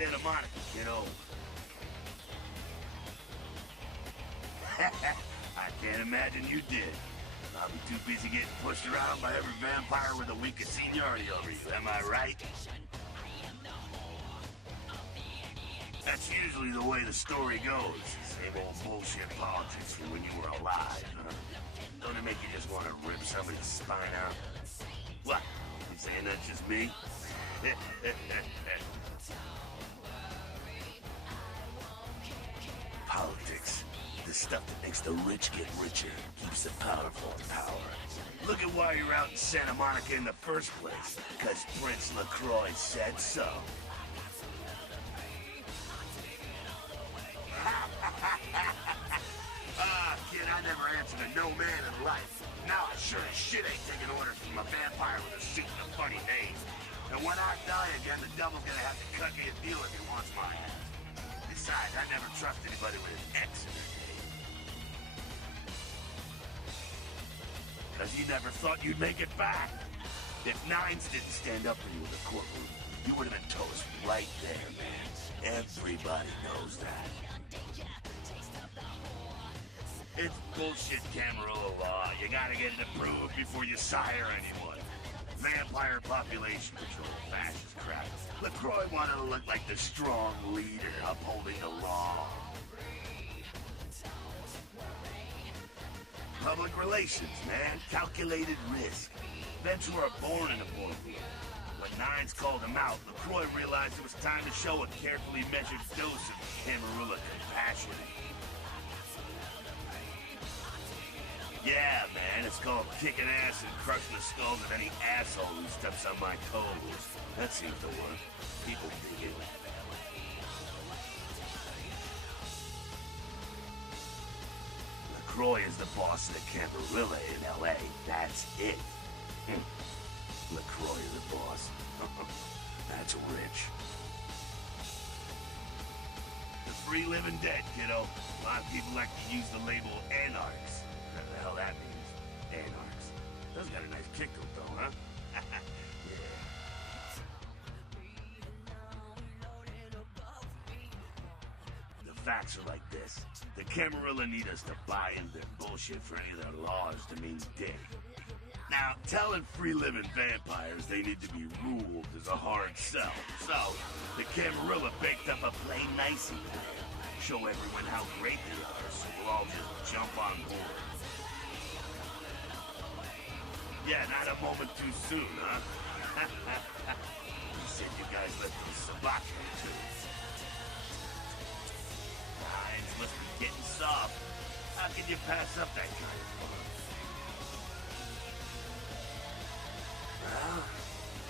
Santa Monica, kiddo. I can't imagine you did. I'll be too busy getting pushed around by every vampire with the weakest seniority over you, am I right? That's usually the way the story goes. Same old bullshit politics from when you were alive, huh? Don't it make you just want to rip somebody's spine out? What? You saying that's just me? Politics. The stuff that makes the rich get richer, keeps the powerful in power. Look at why you're out in Santa Monica in the first place. Because Prince LaCroix said so. Kid, I never answered a no man in life. Now I sure as shit ain't taking orders from a vampire with a suit and a funny name. And when I die again, the devil's gonna have to cut me a deal if he wants my ass. Besides, I never trust anybody with an X in their name. Because you never thought you'd make it back. If Nines didn't stand up for you in the courtroom, you would have been toast right there, man. Everybody knows that. It's bullshit Camarilla law. You gotta get it approved before you sire anyone. Vampire population control, fascist crap. LaCroix wanted to look like the strong leader upholding the law. Public relations, man. Calculated risk. Ventura born in a boardroom. When Nines called him out, LaCroix realized it was time to show a carefully measured dose of Camarilla compassion. Yeah, man, it's called kicking ass and crushing the skulls of any asshole who steps on my toes. That seems to work. People dig it. LaCroix is the boss of the Camarilla in L.A. That's it. LaCroix is the boss. That's rich. The free living dead, kiddo. A lot of people like to use the label Anarchs. Whatever the hell that means. Anarchs. Those got a nice kick to it, though, huh? Yeah. The facts are like this. The Camarilla need us to buy into their bullshit for any of their laws to mean dick. Now, telling free-living vampires they need to be ruled is a hard sell. So, the Camarilla baked up a plain nicey plan. Show everyone how great they are, so we'll all just jump on board. Yeah, not a moment too soon, huh? You said you guys let those Sabat go too. Lines must be getting soft. How can you pass up that kind of fun?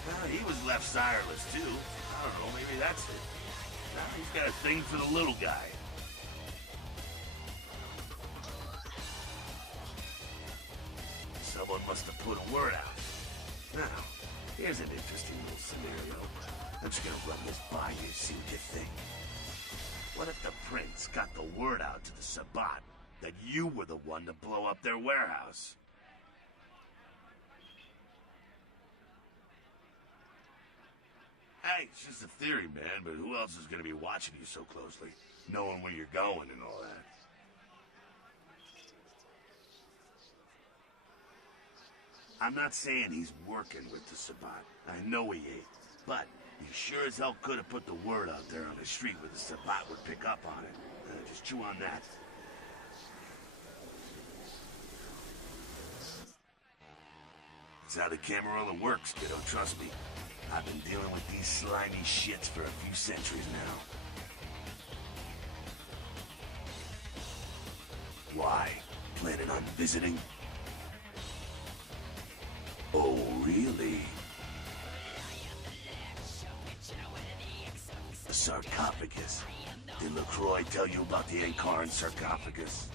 Well, he was left sireless too. I don't know, maybe that's it. Now he's got a thing for the little guy. Someone must have put a word out. Now, here's an interesting little scenario. I'm just gonna run this by you, see what you think. What if the prince got the word out to the Sabat that you were the one to blow up their warehouse? Hey, it's just a theory, man, but who else is gonna be watching you so closely, knowing where you're going and all that? I'm not saying he's working with the Sabat. I know he ain't. But he sure as hell could have put the word out there on the street where the Sabat would pick up on it. Just chew on that. That's how the Camarilla works, kiddo, trust me. I've been dealing with these slimy shits for a few centuries now. Why? Planning on visiting? Oh, really? The sarcophagus. Did LaCroix tell you about the Ankaran sarcophagus?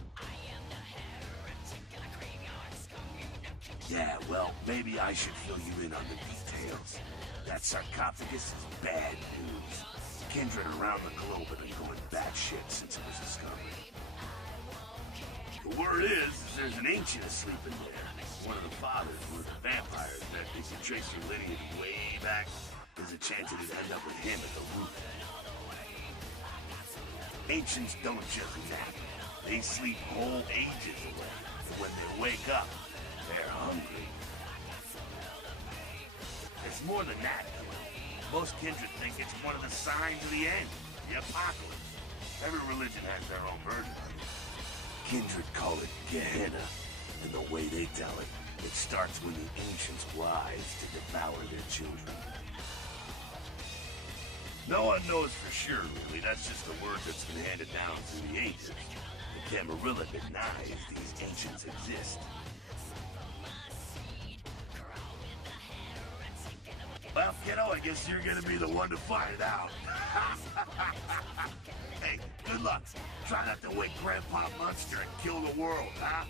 Yeah, well, maybe I should fill you in on the details. That sarcophagus is bad news. Kindred around the globe have been going batshit since it was discovered. The word is there's an ancient asleep in there. One of the fathers, one of the vampires, that if you trace your lineage way back, there's a chance it'd end up with him at the root. Ancients don't just nap. They sleep whole ages away. And when they wake up, they're hungry. It's more than that, though. Most kindred think it's one of the signs of the end, the apocalypse. Every religion has their own version of it. Kindred call it Gehenna, and the way they tell it, it starts when the ancients rise to devour their children. No one knows for sure, really. That's just a word that's been handed down through the ages. The Camarilla denies these ancients exist. Well, kiddo, I guess you're gonna be the one to find out. Hey, good luck. Try not to wake Grandpa Munster and kill the world, huh?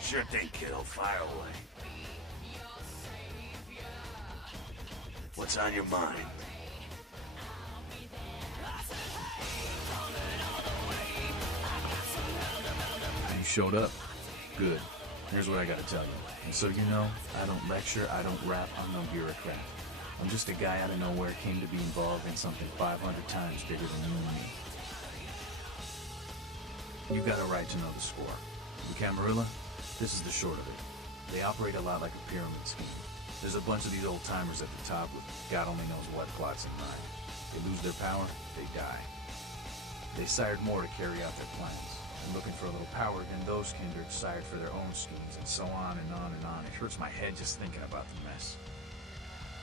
Sure thing, kiddo. Fire away. What's on your mind? You showed up. Good. Here's what I gotta tell you. And so you know, I don't lecture, I don't rap, I'm no bureaucrat. I'm just a guy out of nowhere came to be involved in something 500 times bigger than you and me. You got a right to know the score. The Camarilla, this is the short of it. They operate a lot like a pyramid scheme. There's a bunch of these old-timers at the top with God only knows what plots in mind. They lose their power, they die. They sired more to carry out their plans. And looking for a little power, then those kindred sired for their own schemes, and so on and on and on. It hurts my head just thinking about the mess.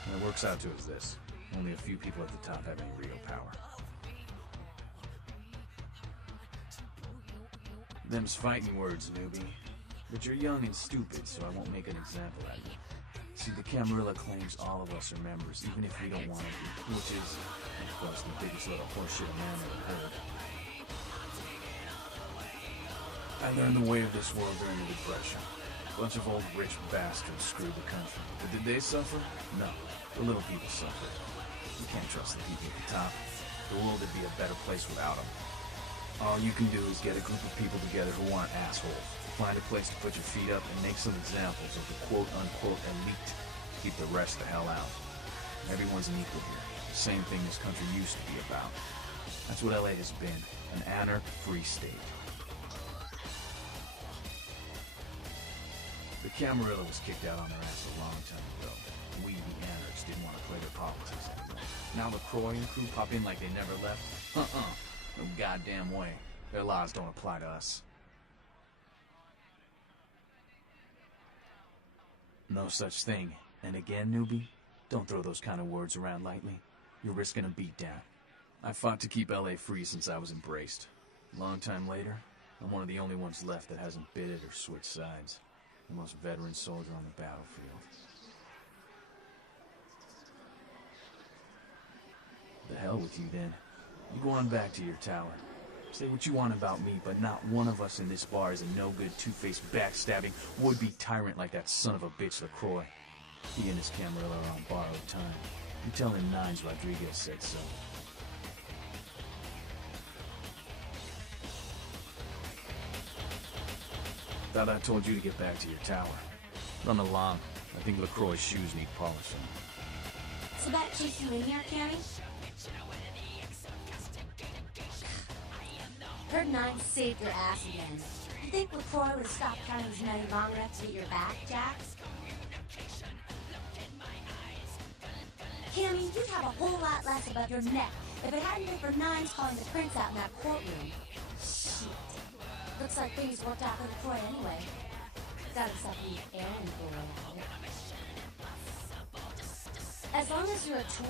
And it works out to is this. Only a few people at the top have any real power. Them's fighting words, newbie. But you're young and stupid, so I won't make an example out of you. See, the Camarilla claims all of us are members, even if we don't want to be, which is, of course, the biggest little horseshit a man ever heard. I learned the way of this world during the Depression. A bunch of old rich bastards screwed the country. But did they suffer? No. The little people suffered. You can't trust the people at the top. The world would be a better place without them. All you can do is get a group of people together who aren't assholes. Find a place to put your feet up and make some examples of the quote-unquote elite. Keep the rest the hell out. Everyone's an equal here. The same thing this country used to be about. That's what LA has been. An anarch-free state. The Camarilla was kicked out on their ass a long time ago. We, the Anarchs, didn't want to play their politics anymore. Now LaCroix and crew pop in like they never left? No goddamn way. Their laws don't apply to us. No such thing. And again, newbie, don't throw those kind of words around lightly. You're risking a beatdown. I fought to keep LA free since I was embraced. Long time later, I'm one of the only ones left that hasn't bid it or switched sides. The most veteran soldier on the battlefield. The hell with you then. You go on back to your tower. Say what you want about me, but not one of us in this bar is a no-good, two-faced, backstabbing, would-be tyrant like that son of a bitch LaCroix. He and his Camarilla are on borrowed time. You tell him Nines Rodriguez said so. Thought I told you to get back to your tower. Run along. I think LaCroix's shoes need polishing. So that chased you in here, Cammy? Heard Nine saved your ass again. You think LaCroix would have stopped counting his money long enough to get your back, Jax? Cammy, you'd have a whole lot less above your neck if it hadn't been for Nines calling the prince out in that courtroom. Shit. Looks like things worked out for LaCroix anyway. Got himself an errand boy out of it. As long as you're a tool